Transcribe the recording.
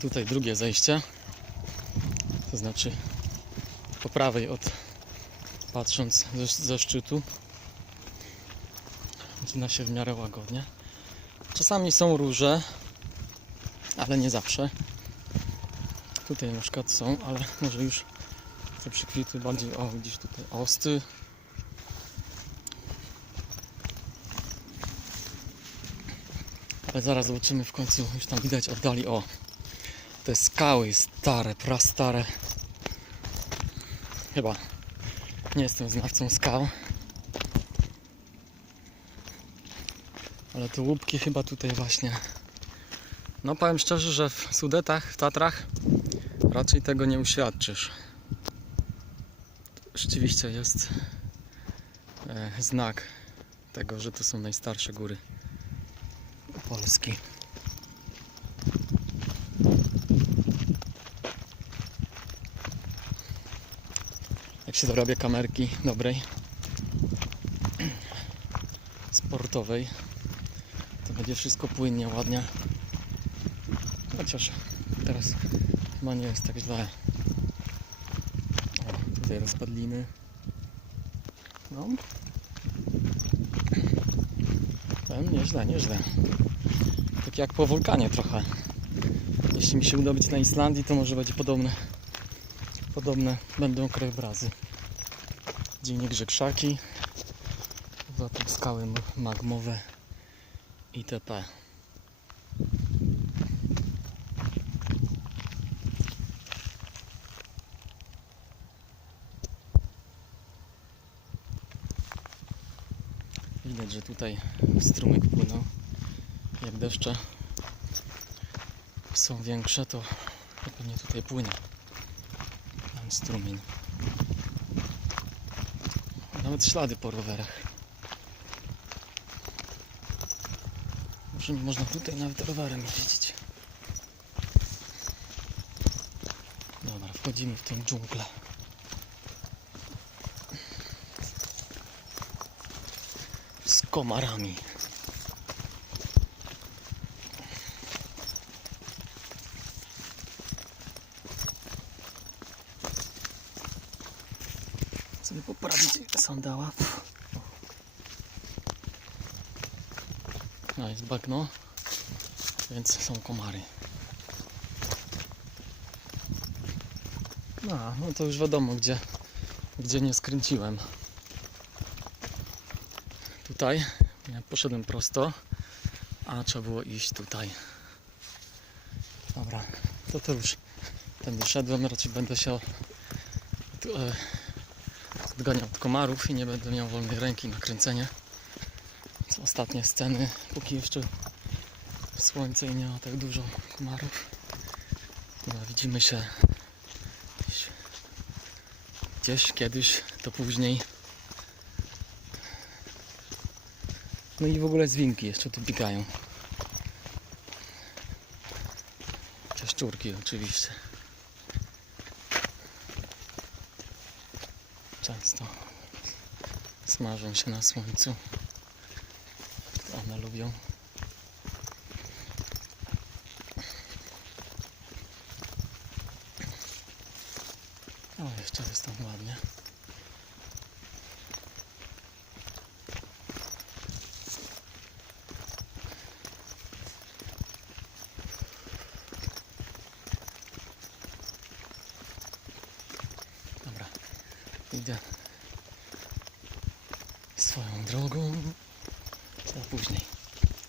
Tutaj drugie zejście. To znaczy po prawej od patrząc ze, ze szczytu. Zaczyna się w miarę łagodnie. Czasami są róże, ale nie zawsze. Tutaj na przykład są, ale może już te przykwity bardziej, o widzisz tutaj osty. Ale zaraz zobaczymy w końcu, już tam widać oddali, o te skały stare, prastare. Chyba nie jestem znawcą skał. Ale te łupki chyba tutaj właśnie. No powiem szczerze, że w Sudetach, w Tatrach raczej tego nie uświadczysz. Rzeczywiście jest e, znak tego, że to są najstarsze góry Polski. Się zarabia kamerki dobrej, sportowej, to będzie wszystko płynnie, ładnie. Chociaż teraz chyba nie jest tak źle. O, tutaj rozpadliny. No. Powiem, nieźle, nieźle. Tak jak po wulkanie trochę. Jeśli mi się uda być na Islandii, to może będzie podobne. Podobne będą krajobrazy. Gdzie krzaki. Poza tym skały magmowe itp. Widać, że tutaj strumyk płynął. Jak deszcze są większe, to pewnie tutaj płynie strumień. Nawet ślady po rowerach. Może można tutaj nawet rowerem jeździć. Dobra, wchodzimy w tę dżunglę. Z komarami. Poprawić sandała. No jest bagno, więc są komary. No, no to już wiadomo gdzie, gdzie nie skręciłem. Tutaj ja poszedłem prosto, a trzeba było iść tutaj. Dobra, to to już tędy szedłem, raczej będę się tu, e, odganiał od komarów i nie będę miał wolnej ręki na kręcenie. Są ostatnie sceny, póki jeszcze słońce i nie ma tak dużo komarów. Dobra, widzimy się gdzieś kiedyś, to później. No i w ogóle zwinki jeszcze tu biegają. Szczurki oczywiście. Często smażą się na słońcu. One lubią. O, jeszcze jest tam ładnie. Dobra, idę swoją drogą. To później.